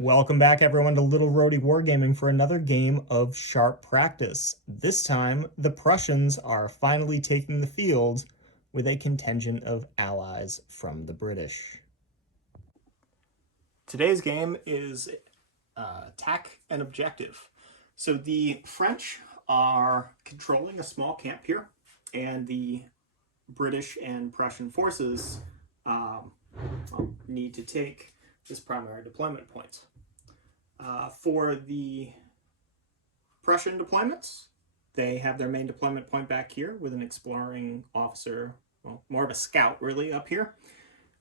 Welcome back everyone to Little Roadie Wargaming for another game of sharp practice. This time, the Prussians are finally taking the field with a contingent of allies from the British. Today's game is attack and objective. So the French are controlling a small camp here, and the British and Prussian forces need to take this primary deployment point. For the Prussian deployments, they have their main deployment point back here with an exploring officer, well, more of a scout really, up here.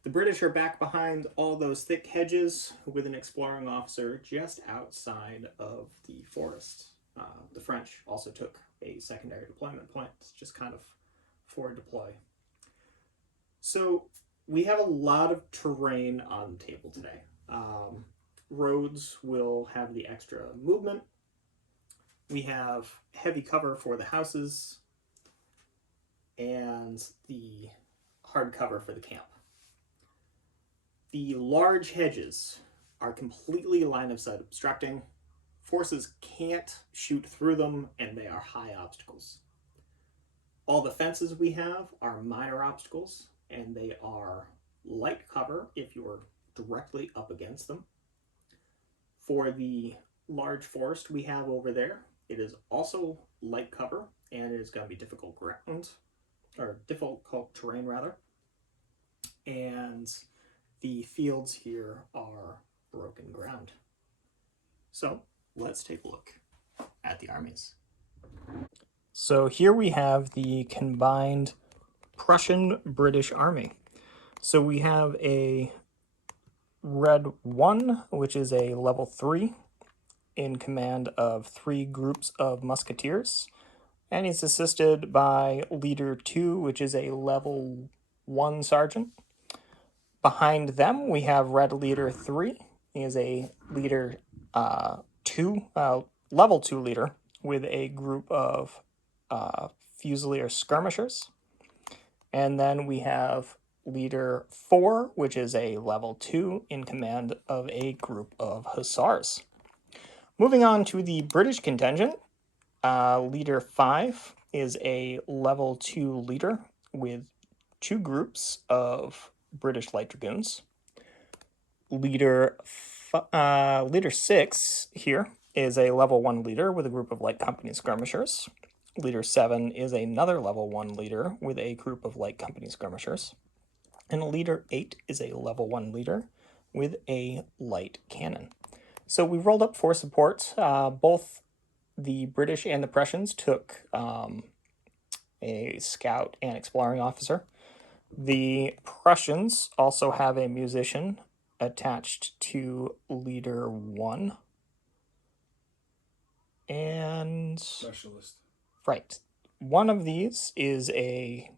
The British are back behind all those thick hedges with an exploring officer just outside of the forest. The French also took a secondary deployment point, just kind of forward deploy. So we have a lot of terrain on the table today. Roads will have the extra movement. We have heavy cover for the houses and the hard cover for the camp. The large hedges are completely line of sight obstructing. Forces can't shoot through them, and they are high obstacles. All the fences we have are minor obstacles, and they are light cover if you're directly up against them. For the large forest we have over there, it is also light cover, and it is going to be difficult ground, or difficult terrain rather. And the fields here are broken ground. So let's take a look at the armies. So here we have the combined Prussian-British army. So we have a Red 1, which is a level 3, in command of 3 groups of musketeers. And he's assisted by Leader 2, which is a level 1 sergeant. Behind them, we have Red Leader 3. He is a Leader 2, level 2 leader with a group of Fusilier skirmishers. And then we have Leader 4, which is a level 2 in command of a group of hussars. Moving on to the British contingent, Leader 5 is a level 2 leader with 2 groups of British light dragoons. Leader 6 here is a level 1 leader with a group of light company skirmishers. Leader 7 is another level 1 leader with a group of light company skirmishers. And Leader 8 is a level 1 leader with a light cannon. So we rolled up for support. Both the British and the Prussians took a scout and exploring officer. The Prussians also have a musician attached to Leader 1. And specialist. Right. One of these is a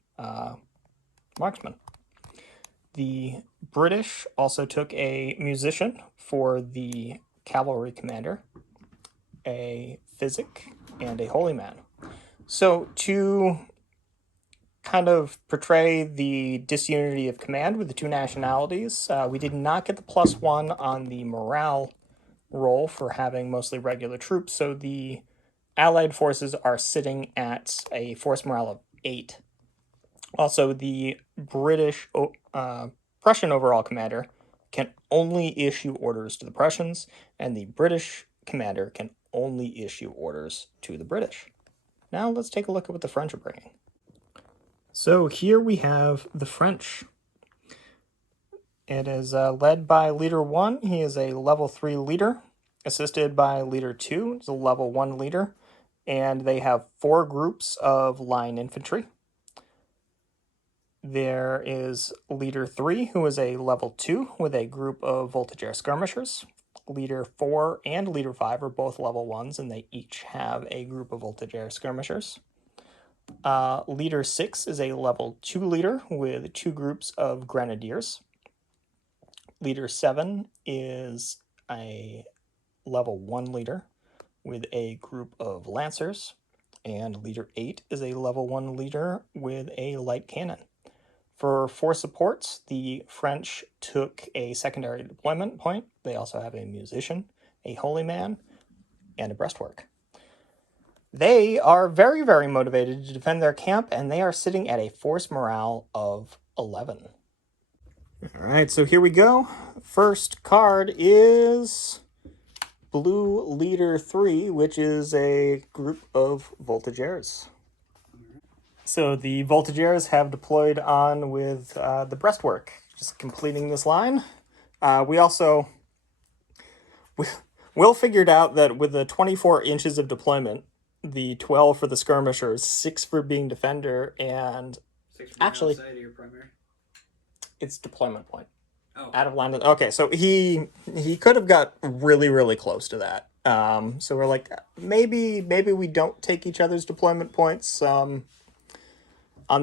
marksman. The British also took a musician for the cavalry commander, a physic, and a holy man. So to kind of portray the disunity of command with the two nationalities, we did not get the +1 on the morale roll for having mostly regular troops, so the Allied forces are sitting at a force morale of 8. Also, the Prussian overall commander can only issue orders to the Prussians, and the British commander can only issue orders to the British. Now let's take a look at what the French are bringing. So here we have the French. It is led by Leader 1. He is a level 3 leader, assisted by Leader 2. He's a level 1 leader, and they have 4 groups of line infantry. There is Leader 3, who is a level 2 with a group of voltigeur skirmishers. Leader 4 and Leader 5 are both level 1s, and they each have a group of voltigeur skirmishers. Leader 6 is a level 2 leader with 2 groups of grenadiers. Leader 7 is a level 1 leader with a group of lancers. And Leader 8 is a level 1 leader with a light cannon. For force support, the French took a secondary deployment point. They also have a musician, a holy man, and a breastwork. They are very, very motivated to defend their camp, and they are sitting at a force morale of 11. All right, so here we go. First card is Blue Leader 3, which is a group of Voltigeurs. So the Voltigeurs have deployed on with the breastwork, just completing this line. Will figured out that with the 24 inches of deployment, the 12 for the skirmishers, 6 for being defender, and 6 for actually outside of your primary. It's deployment point. Oh. Out of line. Okay, so he could have got really, really close to that. So we're like, maybe we don't take each other's deployment points on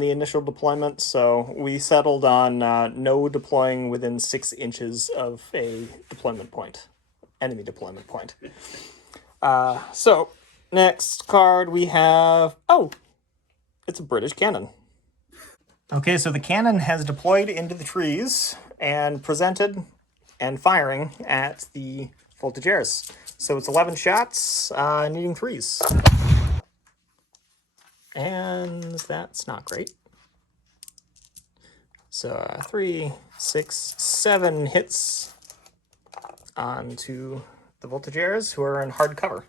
the initial deployment. So we settled on no deploying within 6 inches of a deployment point, enemy deployment point. So next card we have, it's a British cannon. Okay, so the cannon has deployed into the trees and presented and firing at the Voltigeurs. So it's 11 shots, needing 3s. And that's not great. So 3, 6, 7 hits onto the Voltigeurs, who are in hard cover.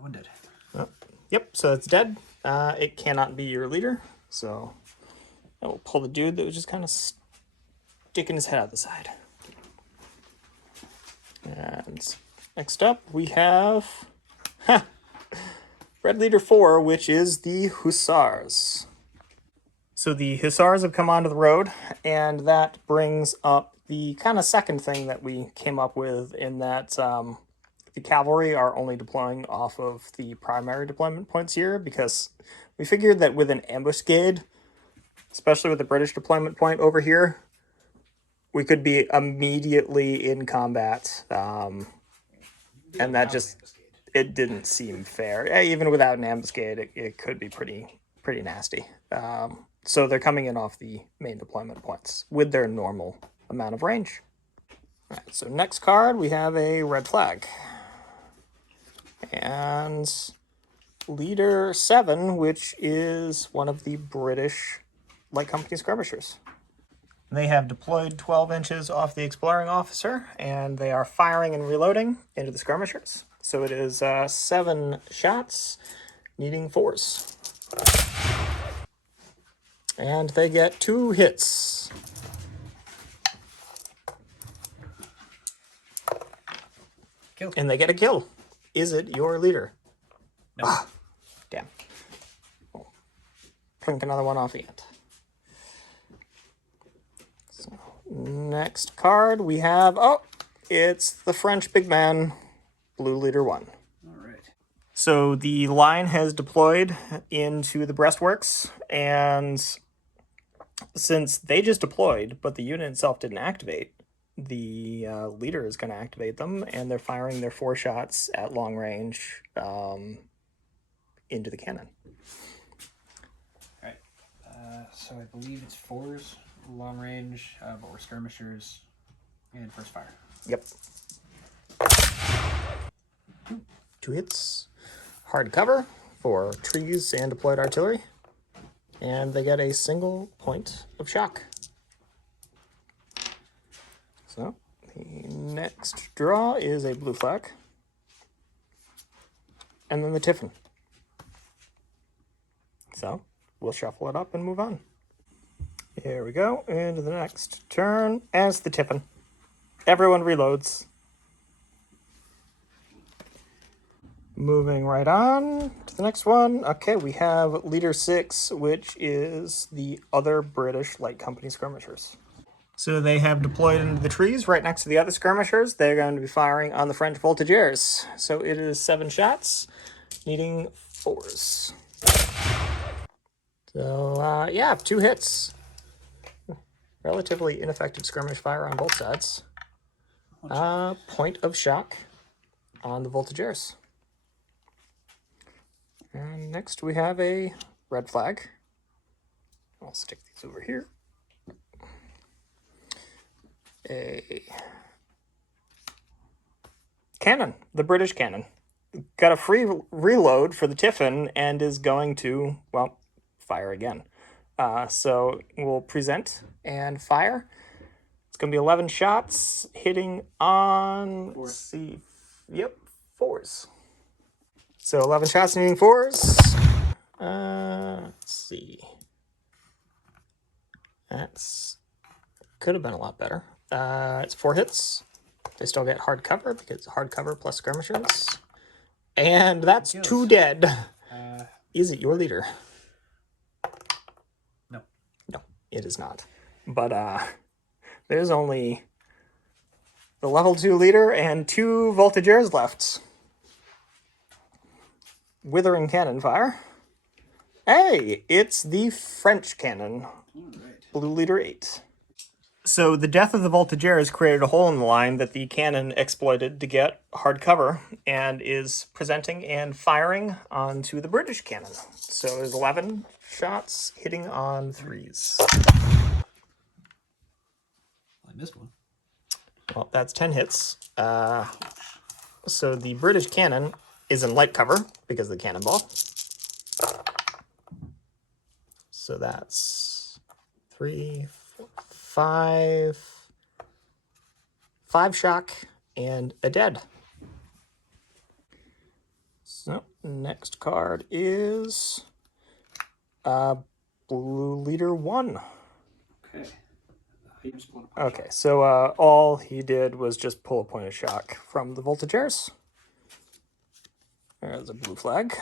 One dead. Yep, so it's dead. It cannot be your leader, so I will pull the dude that was just kind of sticking his head out the side. And next up, we have Red Leader 4, which is the Hussars. So the Hussars have come onto the road, and that brings up the kind of second thing that we came up with, in that the cavalry are only deploying off of the primary deployment points here, because we figured that with an ambuscade, especially with the British deployment point over here, we could be immediately in combat. And that just, it didn't seem fair. Even without an ambuscade, it could be pretty nasty. So they're coming in off the main deployment points with their normal amount of range. All right, so next card, we have a red flag. And Leader 7, which is one of the British light company skirmishers. They have deployed 12 inches off the exploring officer, and they are firing and reloading into the skirmishers. So it is 7 shots, needing 4s. And they get 2 hits. Kill. And they get a kill. Is it your leader? No. Damn. Oh. Plink another one off the end. So, next card we have, it's the French big man, Blue Leader 1. All right. So the line has deployed into the breastworks, and since they just deployed, but the unit itself didn't activate, the leader is going to activate them, and they're firing their 4 shots at long range into the cannon. All right. So I believe it's 4s, long range, but we're skirmishers, and first fire. Yep. 2 hits. Hard cover for trees and deployed artillery. And they get a single point of shock. So the next draw is a blue flag. And then the Tiffin. So we'll shuffle it up and move on. Here we go, into the next turn as the Tiffin. Everyone reloads. Moving right on to the next one. Okay, we have Leader 6, which is the other British light company skirmishers. So they have deployed into the trees right next to the other skirmishers. They're going to be firing on the French Voltigeurs. So it is 7 shots, needing 4s. So, yeah, 2 hits. Relatively ineffective skirmish fire on both sides. Point of shock on the Voltigeurs. And next we have a red flag. I'll stick these over here. A cannon, the British cannon. Got a free reload for the Tiffin and is going to, well, fire again. So we'll present and fire. It's going to be 11 shots hitting on, let's see, yep, 4s. So 11 shots hitting 4s. Let's see. That's could have been a lot better. It's 4 hits. They still get hard cover because hard cover plus skirmishers. And that's 2 dead. Is it your leader? No. No, it is not. But there's only the level 2 leader and 2 voltigeurs left. Withering cannon fire. Hey, it's the French cannon. All right. Blue leader 8. So the death of the voltigeurs created a hole in the line that the cannon exploited to get hard cover and is presenting and firing onto the British cannon. So there's 11 shots hitting on 3s. I missed one. Well, that's 10 hits. So the British cannon is in light cover because of the cannonball. So that's 3, 4, 5 shock and a dead. So next card is blue leader 1. Okay. Okay, so all he did was just pull a point of shock from the voltigeurs. There's a blue flag.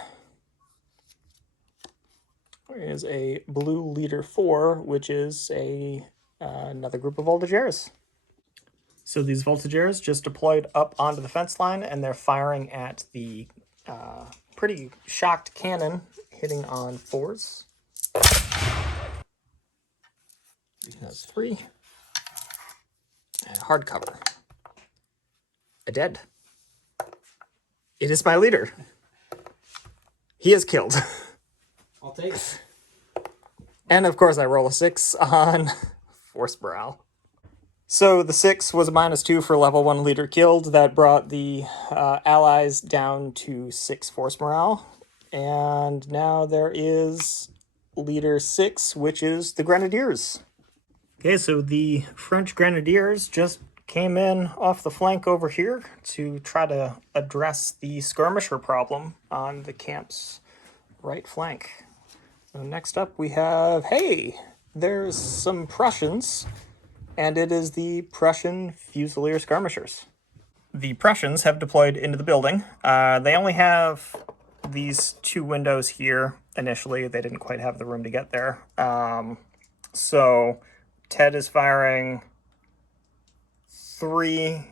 There is a blue leader 4, which is another group of voltigeurs. So these voltigeurs just deployed up onto the fence line, and they're firing at the pretty shocked cannon, hitting on 4s. That's 3. And hard cover. A dead. It is my leader. He is killed. I'll take it. And of course I roll a 6 on force morale. So the 6 was a -2 for level 1 leader killed. That brought the allies down to 6 force morale. And now there is leader 6, which is the Grenadiers. Okay, so the French Grenadiers just came in off the flank over here to try to address the skirmisher problem on the camp's right flank. So next up we have, hey, there's some Prussians, and it is the Prussian Fusilier skirmishers. The Prussians have deployed into the building. They only have these 2 windows here initially. They didn't quite have the room to get there. So Ted is firing 3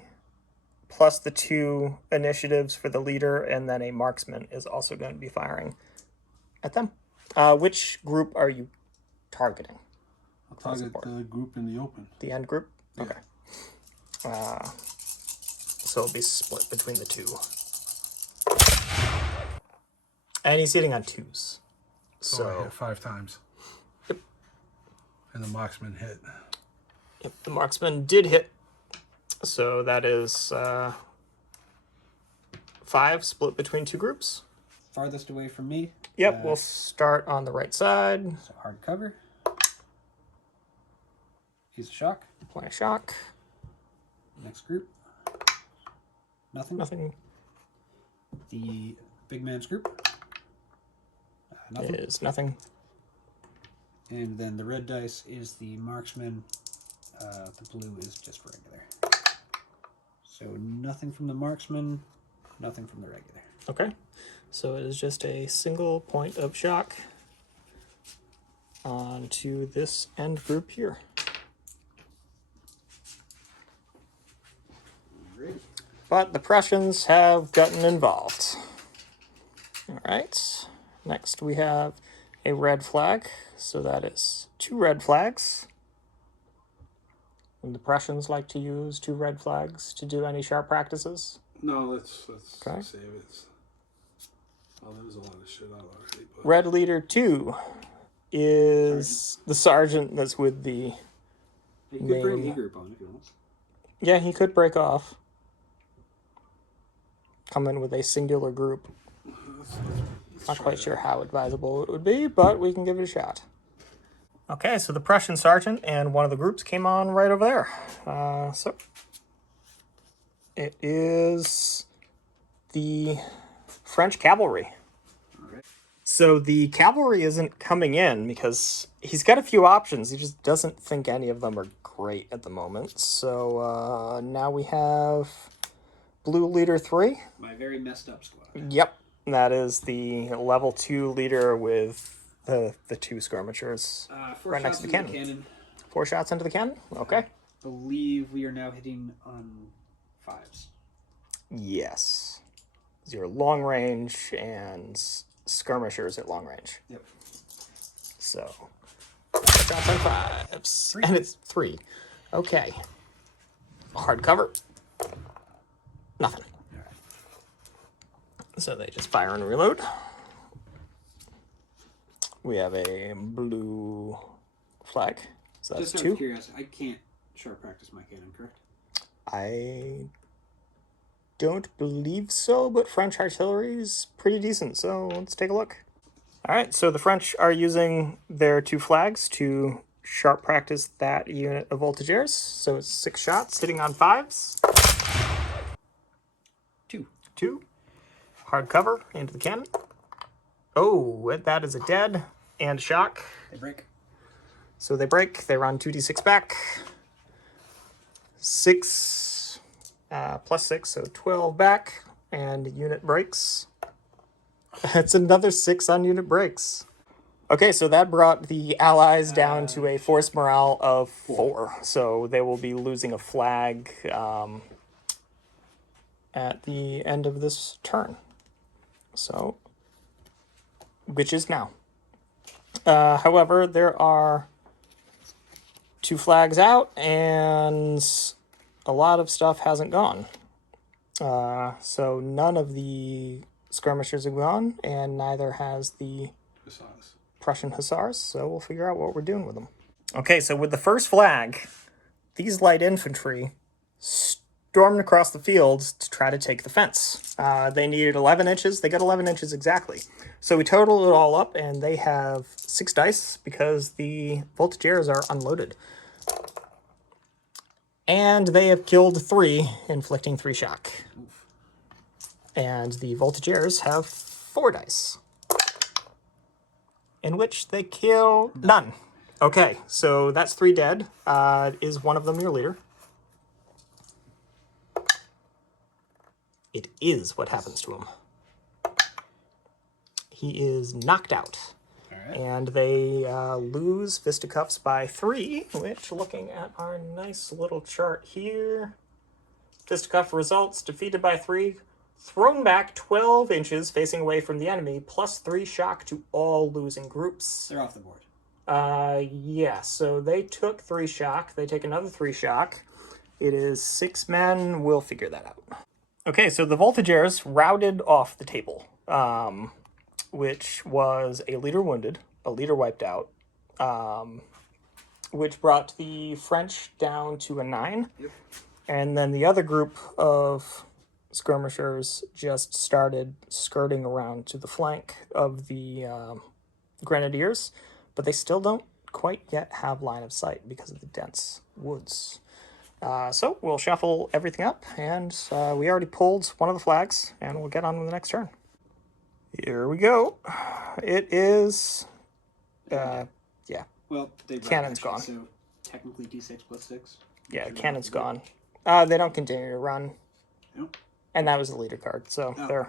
plus the 2 initiatives for the leader, and then a marksman is also going to be firing at them. Which group are you targeting? I'll target the group in the open. The end group? Yeah. Okay. So it'll be split between the 2. And he's hitting on 2s. So I hit 5 times. Yep. And the marksman hit. Yep, the marksman did hit. So that is 5 split between 2 groups. Farthest away from me. Yep, we'll start on the right side. So hard cover. He's a shock. Point of shock. Next group. Nothing. Nothing. The big man's group. Nothing. Is nothing. And then the red dice is the marksman. The blue is just regular. So nothing from the marksman, nothing from the regular. Okay. So it is just a single point of shock onto this end group here. But the Prussians have gotten involved. All right. Next we have a red flag. So that is 2 red flags. And the Prussians like to use 2 red flags to do any sharp practices. No, let's Okay. save it. Oh, there was a lot of shit out already. But... Red leader 2 is the sergeant that's with the You could bring a group on if you want. Yeah, he could break off. Come in with a singular group. Not quite sure how advisable it would be, but we can give it a shot. Okay, so the Prussian sergeant and one of the groups came on right over there. So it is the French cavalry. So the cavalry isn't coming in because he's got a few options. He just doesn't think any of them are great at the moment. So now we have blue leader 3. My very messed up squad. Yep, that is the level 2 leader with the 2 skirmishers right next to the cannon. 4 shots into the cannon? Okay. I believe we are now hitting on 5s. Yes. Your long range and skirmishers at long range. Yep. So, 4 shots on 5s. 3. And it's 3. Okay. Hard cover. Nothing. So they just fire and reload. We have a blue flag. So that's just 2. Out of curiosity, I can't sharp practice my cannon, correct? I don't believe so, but French artillery is pretty decent, so let's take a look. All right, so the French are using their 2 flags to sharp practice that unit of voltigeurs. So it's 6 shots, hitting on 5s. 2. Hard cover into the cannon. Oh, that is a dead and shock. They break. So they break. They run 2d6 back. 6 plus 6, so 12 back, and unit breaks. It's another 6 on unit breaks. Okay, so that brought the allies down to a force morale of 4. So they will be losing a flag at the end of this turn. So, which is now. However, there are 2 flags out, and a lot of stuff hasn't gone. So none of the skirmishers have gone, and neither has the Prussian hussars, so we'll figure out what we're doing with them. Okay, so with the first flag, these light infantry stormed across the field to try to take the fence. They needed 11 inches. They got 11 inches exactly. So we totaled it all up, and they have 6 dice because the voltigeurs are unloaded. And they have killed 3, inflicting 3 shock. And the voltigeurs have 4 dice, in which they kill none. Okay, so that's 3 dead. Is one of them your leader? It is what happens to him. He is knocked out. All right. And they lose fisticuffs by 3, which, looking at our nice little chart here, fisticuff results, defeated by 3, thrown back 12 inches facing away from the enemy, plus 3 shock to all losing groups. They're off the board. Yeah, so they took 3 shock. They take another 3 shock. It is 6 men. We'll figure that out. Okay, so the voltigeurs routed off the table, which was a leader wounded, a leader wiped out, which brought the French down to a 9. Yep. And then the other group of skirmishers just started skirting around to the flank of the grenadiers, but they still don't quite yet have line of sight because of the dense woods. So we'll shuffle everything up, and we already pulled one of the flags, and we'll get on with the next turn. Here we go. It is, yeah. Well, they Cannon's gone. So technically D6 plus 6. Yeah, cannon's gone. They don't continue to run. Nope. And that was the leader card, so Oh, there.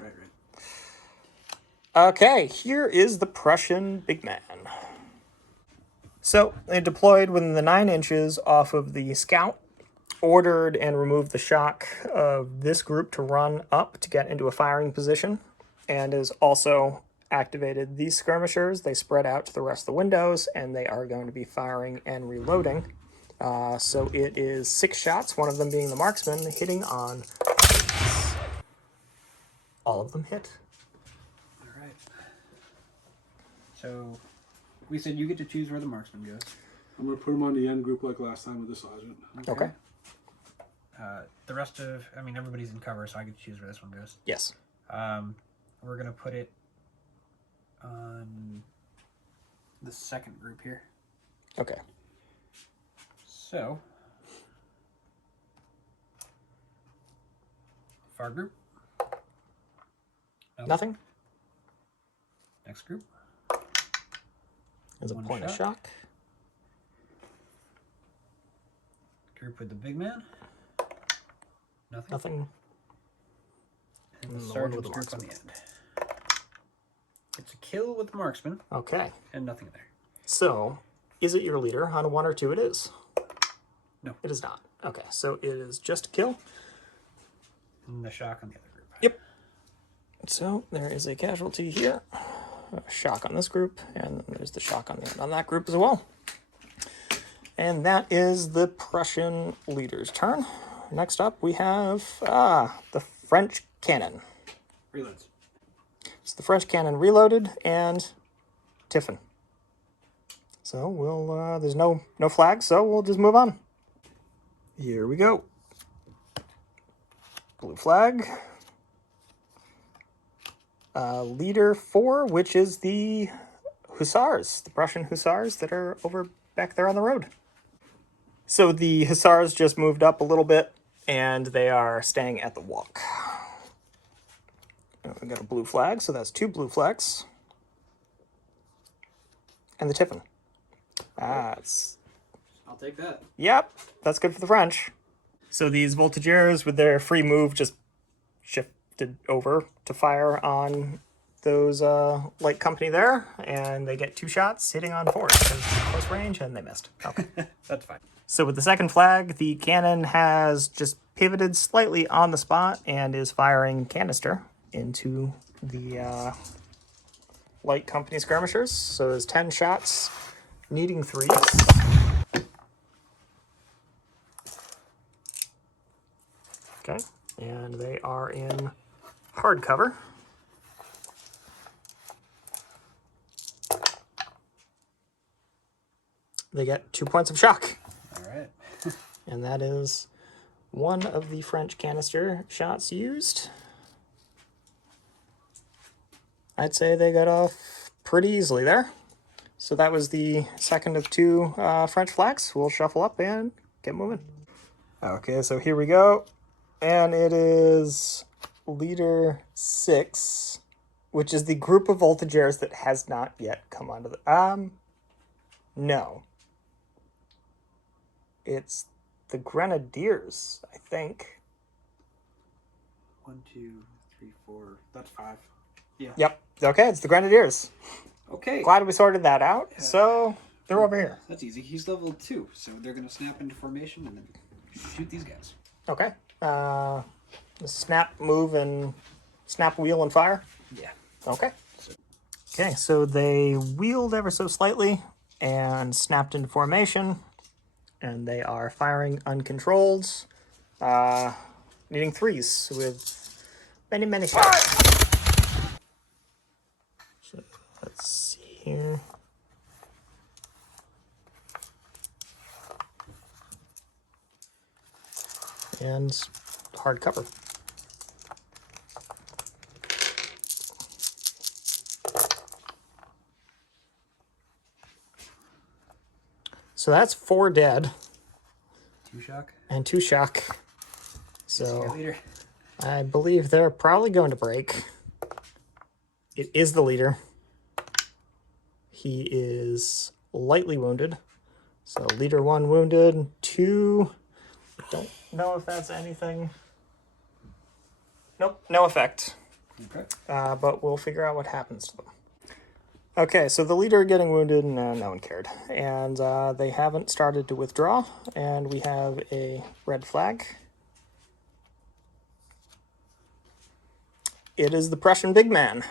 right. Okay, here is the Prussian big man. So they deployed within the 9 inches off of the scout, ordered and removed the shock of this group to run up to get into a firing position, and has also activated these skirmishers. They spread out to the rest of the windows, and they are going to be firing and reloading. So it is 6 shots, one of them being the marksman, hitting on... All of them hit. All right. So we said you get to choose where the marksman goes. I'm going to put him on the end group like last time with the sergeant. Okay. The rest of, I mean, everybody's in cover, so I get to choose where this one goes. Yes. We're going to put it on the second group here. Okay. So, far group. Nothing. Next group. There's a One point of shot. shock. Group with the big man. Nothing. Nothing. And And the the one sergeant's with the group on the end. It's a kill with the marksman Okay. and nothing there. So, is it your leader? On a 1 or 2 it is. No. It is not. Okay, so it is just a kill. And the shock on the other group. Yep. So, there is a casualty here. A shock on this group, and then there's the shock on the end on that group as well. And that is the Prussian leader's turn. Next up, we have the French cannon. Reloads. It's the French cannon reloaded and Tiffin. So we'll there's no flags, so we'll just move on. Here we go. Blue flag. Leader 4, which is the Hussars, the Prussian Hussars that are over back there on the road. So the Hussars just moved up a little bit, and they are staying at the walk. We got a blue flag, so that's 2 blue flags. And the Tiffin. That's... I'll take that. Yep, that's good for the French. So these Voltigeurs, with their free move, just shifted over to fire on those light company there, and they get 2 shots hitting on 4 because close range, and they missed. Okay. That's fine. So with the second flag, the cannon has just pivoted slightly on the spot and is firing canister into the light company skirmishers. So there's 10 shots, needing 3s. Okay, and they are in hard cover. They get 2 points of shock. All right. And that is one of the French canister shots used. I'd say they got off pretty easily there. So that was the second of 2 French flags. We'll shuffle up and get moving. Okay, so here we go. And it is leader 6, which is the group of Voltigeurs that has not yet come onto the... No. It's the Grenadiers, I think. 1, 2, 3, 4. That's 5. Yeah. Yep. Okay, it's the Grenadiers. Okay. Glad we sorted that out. So they're over here. That's easy. He's level 2, so they're going to snap into formation and then shoot these guys. Okay. Snap, move, and snap, wheel, and fire. Yeah. Okay. Okay, so they wheeled ever so slightly and snapped into formation, and they are firing uncontrolled, needing 3s with many, many shots. So let's see here. And hard cover. So that's 4 dead 2 shock. and 2 shock. So Leader. I believe they're probably going to break. It is the leader. He is lightly wounded. So leader 1 wounded, 2. Don't know if that's anything. Nope, no effect. Okay. But we'll figure out what happens to them. Okay, so the leader getting wounded, no one cared. And they haven't started to withdraw, and we have a red flag. It is the Prussian big man.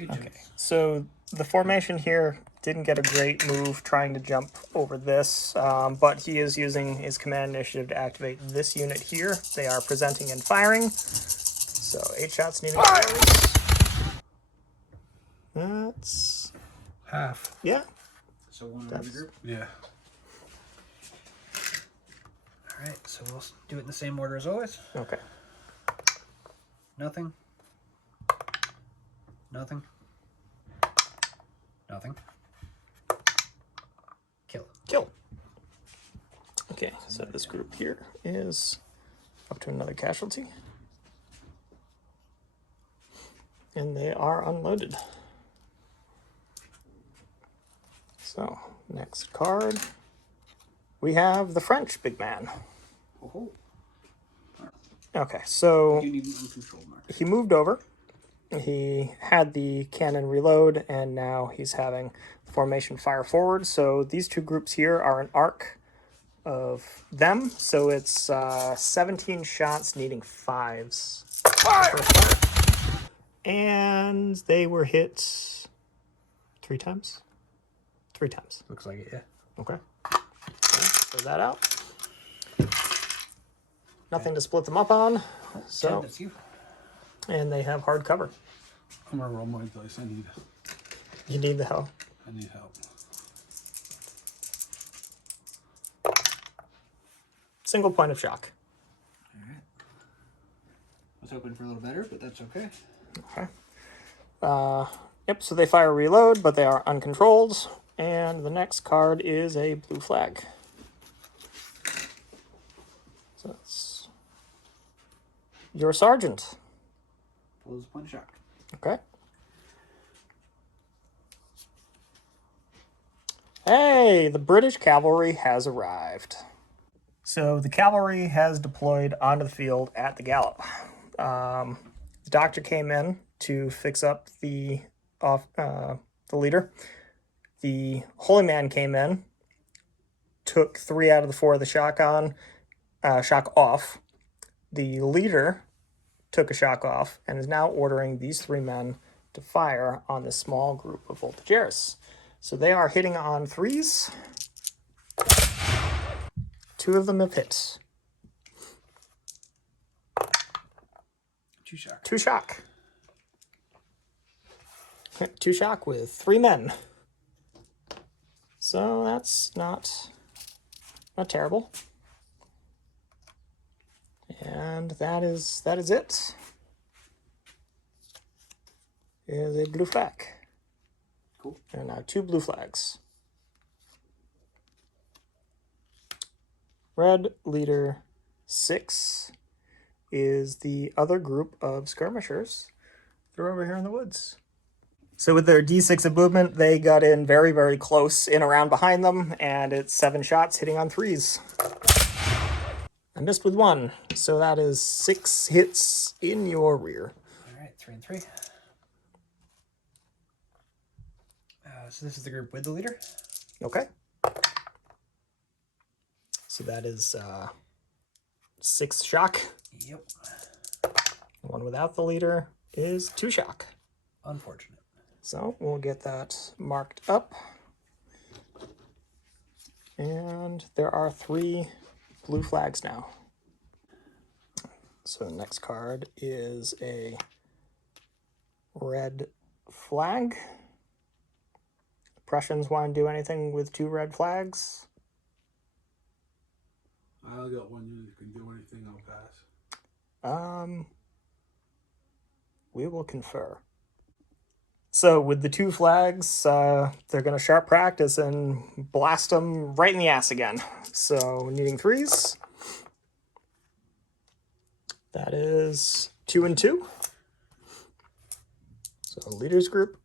Okay, so the formation here didn't get a great move trying to jump over this, but he is using his command initiative to activate this unit here. They are presenting and firing. So 8 shots needing 4s. That's half. yeah. So one in That's- the group. Yeah. All right, so we'll do it in the same order as always. Okay. Nothing. Nothing. Nothing. Kill. Kill. Okay, so this group here is up to another casualty. And they are unloaded. So, next card. We have the French big man. Oh. Okay, so You need an uncontrolled mark. he moved over. He had the cannon reload, and now he's having formation fire forward. So these two groups here are an arc of them. So it's 17 shots needing 5s. Fire! And they were hit 3 times? 3 times. Looks like it, yeah. Okay. Throw that out. Nothing to split them up on. So, Ted, that's you. and they have hard cover. I'm gonna roll my dice. You need the help. I need help. Single point of shock. All right. I was hoping for a little better, but that's okay. Okay. Yep, so they fire reload, but they are uncontrolled. And the next card is a blue flag. So it's your sergeant. Pulls a point of shock. Okay. Hey, the British cavalry has arrived. So the cavalry has deployed onto the field at the gallop. The doctor came in to fix up the leader. The holy man came in, took 3 out of the 4 of the shock off. The leader took a shock off and is now ordering these 3 men to fire on this small group of voltigeurs. So they are hitting on 3s. 2 of them have hit. 2 shock. 2 shock. 2 shock with 3 men. So that's not terrible. And that is it. Is a blue flag. Cool. And now 2 blue flags. Red leader 6 is the other group of skirmishers. They're over here in the woods. So with their D6 of movement, they got in very, very close in around behind them, and it's 7 shots hitting on 3s. I missed with 1, so that is 6 hits in your rear. All right, 3 and 3. So this is the group with the leader. Okay. So that is 6 shock. Yep. The one without the leader is 2 shock. Unfortunate. So we'll get that marked up. And there are 3 blue flags now. So the next card is a red flag. Prussians want to do anything with 2 red flags? I'll get one unit that can do anything. I'll pass. We will confer. So with the 2 flags, they're going to sharp practice and blast them right in the ass again. So needing 3s. That is 2 and 2. So leaders group.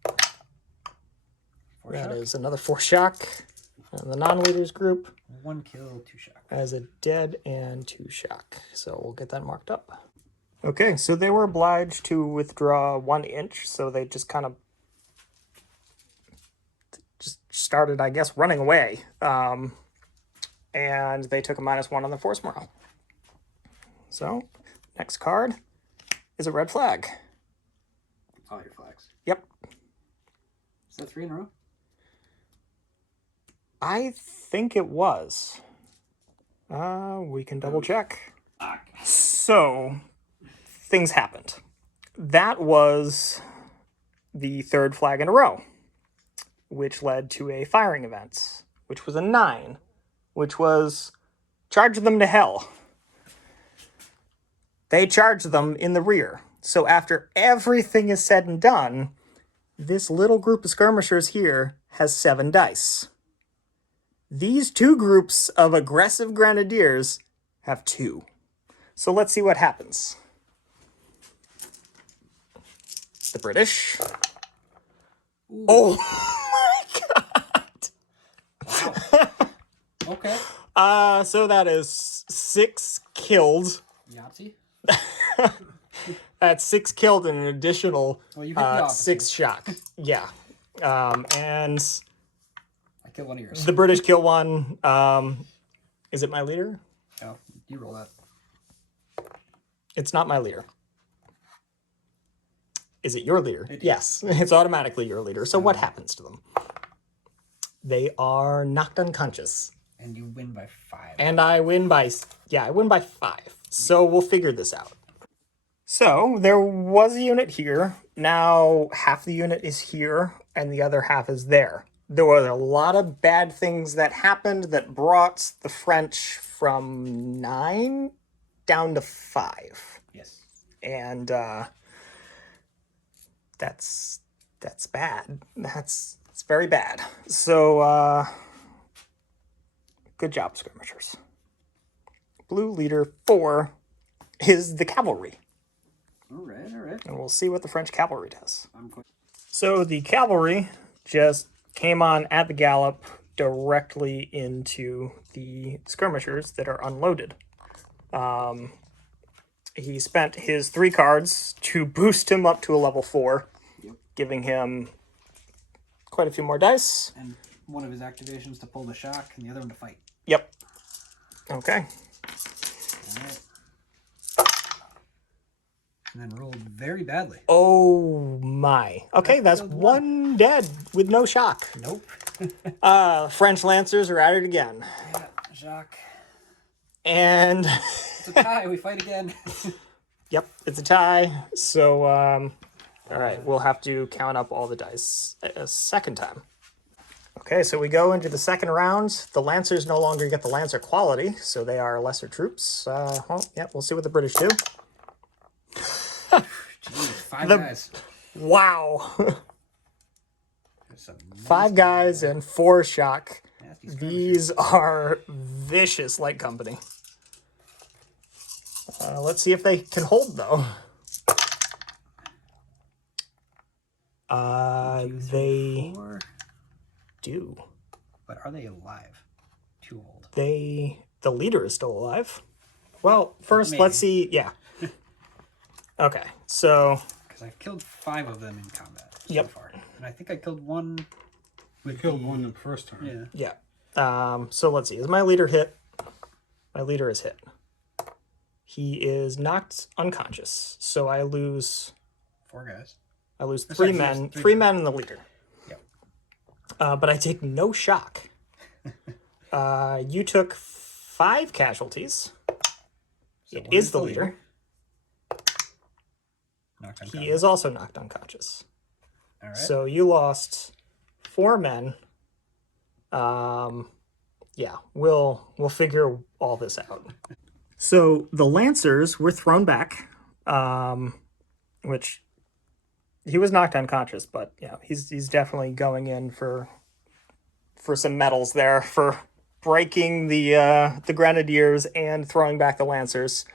4 That shock. is another 4 shock. And the non-leaders group 1 kill, 2 shock. as a dead and 2 shock. So we'll get that marked up. Okay, so they were obliged to withdraw 1 inch, so they just kind of just started, I guess, running away. And they took a -1 on the force morale. So, next card is a red flag. All your flags. Yep. Is that 3 in a row? I think it was. We can double check. So, things happened. That was the 3rd flag in a row. which led to a firing event, which was a 9, which was charge them to hell. They charge them in the rear. So after everything is said and done, this little group of skirmishers here has 7 dice. These 2 groups of aggressive grenadiers have 2. So let's see what happens. The British. Ooh. Oh my god! Wow. Okay. So that is 6 killed. Yahtzee? That's 6 killed and an additional well, you hit the 6 shock. Yeah. And I killed one of yours. The British kill one. Is it my leader? Oh, you roll that. It's not my leader. Is it your leader? It yes, it's automatically your leader. So what happens to them? They are knocked unconscious. And you win by 5. And I win by 5. So we'll figure this out. So there was a unit here. Now half the unit is here and the other half is there. There were a lot of bad things that happened that brought the French from 9 down to 5. Yes. And that's bad. It's very bad. So good job, skirmishers. Blue leader 4 is the cavalry. All right. And we'll see what the French cavalry does. So the cavalry just came on at the gallop directly into the skirmishers that are unloaded. He spent his 3 cards to boost him up to a level 4, giving him quite a few more dice. And one of his activations to pull the shock, and the other one to fight. Yep. Okay. All right. And then rolled very badly. Oh my. Okay, that's 1 dead with no shock. Nope. French Lancers are at it again. Yeah, Jacques. And it's a tie. We fight again. Yep, it's a tie. So, all right, we'll have to count up all the dice a second time. Okay, so we go into the second round. The Lancers no longer get the Lancer quality, so they are lesser troops. Well, yeah, we'll see what the British do. Jeez, 5 guys. Wow. 5 guys and 4 shock. These are vicious light company. Let's see if they can hold, though. They do. But are they alive? Too old. The leader is still alive. Well, first, maybe. let's see. Yeah. Okay, so... Because I've killed 5 of them in combat so far. And I think I killed 1... We killed one the first turn. Yeah. Yeah. So let's see. Is my leader hit? My leader is hit. He is knocked unconscious. So I lose... 4 guys. I lose 3 men. 3 men and the leader. Yep. But I take no shock. You took 5 casualties. So it is the leader. He is also knocked unconscious. All right. So you lost 4 men. Yeah, we'll figure all this out. So the Lancers were thrown back, which he was knocked unconscious, but yeah, he's definitely going in for some medals there for breaking the Grenadiers and throwing back the Lancers.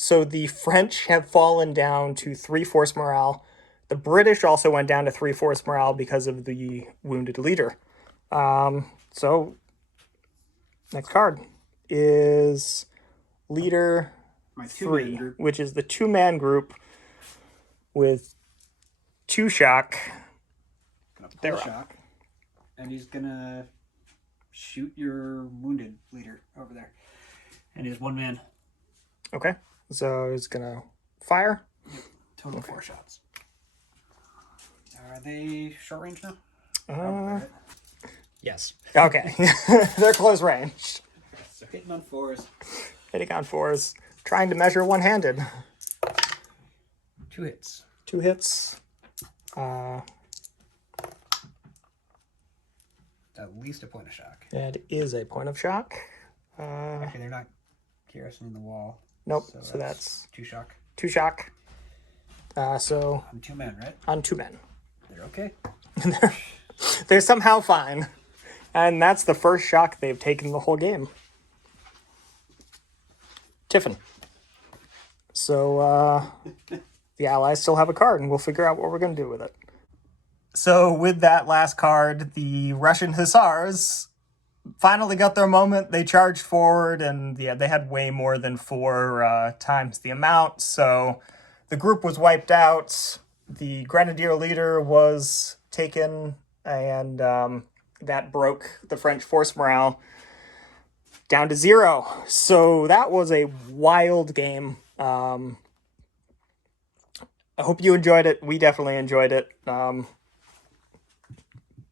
So the French have fallen down to 3 force morale. The British also went down to 3 force morale because of the wounded leader. So next card is leader 3, which is the 2-man group with 2 shock. Gonna pull shock, and he's gonna shoot your wounded leader over there. And he's 1 man. Okay, so he's gonna fire. Yep. Total 4 shots. Are they short range now? Right. Yes. Okay. They're close range. So hitting on 4s. Hitting on 4s. Trying to measure one-handed. 2 hits. 2 hits. at least a point of shock. It is a point of shock. Actually, they're not garrisoning the wall. Nope, so that's 2 shock. 2 shock. So On 2 men, right? on 2 men. They're okay. They're somehow fine. And that's the first shock they've taken the whole game. Tiffin. So, the Allies still have a card, and we'll figure out what we're going to do with it. So, with that last card, the Russian Hussars finally got their moment. They charged forward, and yeah, they had way more than 4 times the amount. So, the group was wiped out. The Grenadier leader was taken, and that broke the French force morale down to 0. So that was a wild game. I hope you enjoyed it. We definitely enjoyed it.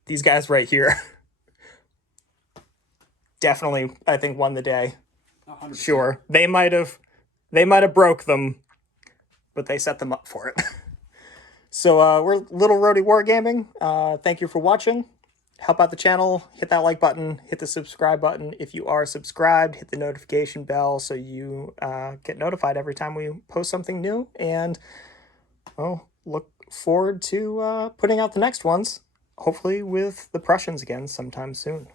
These guys right here definitely, I think, won the day. 100%. Sure. They might have broke them, but they set them up for it. So we're Little Roadie Wargaming. Thank you for watching. Help out the channel, hit that like button, hit the subscribe button. If you are subscribed, hit the notification bell so you get notified every time we post something new. And, well, look forward to putting out the next ones, hopefully with the Prussians again sometime soon.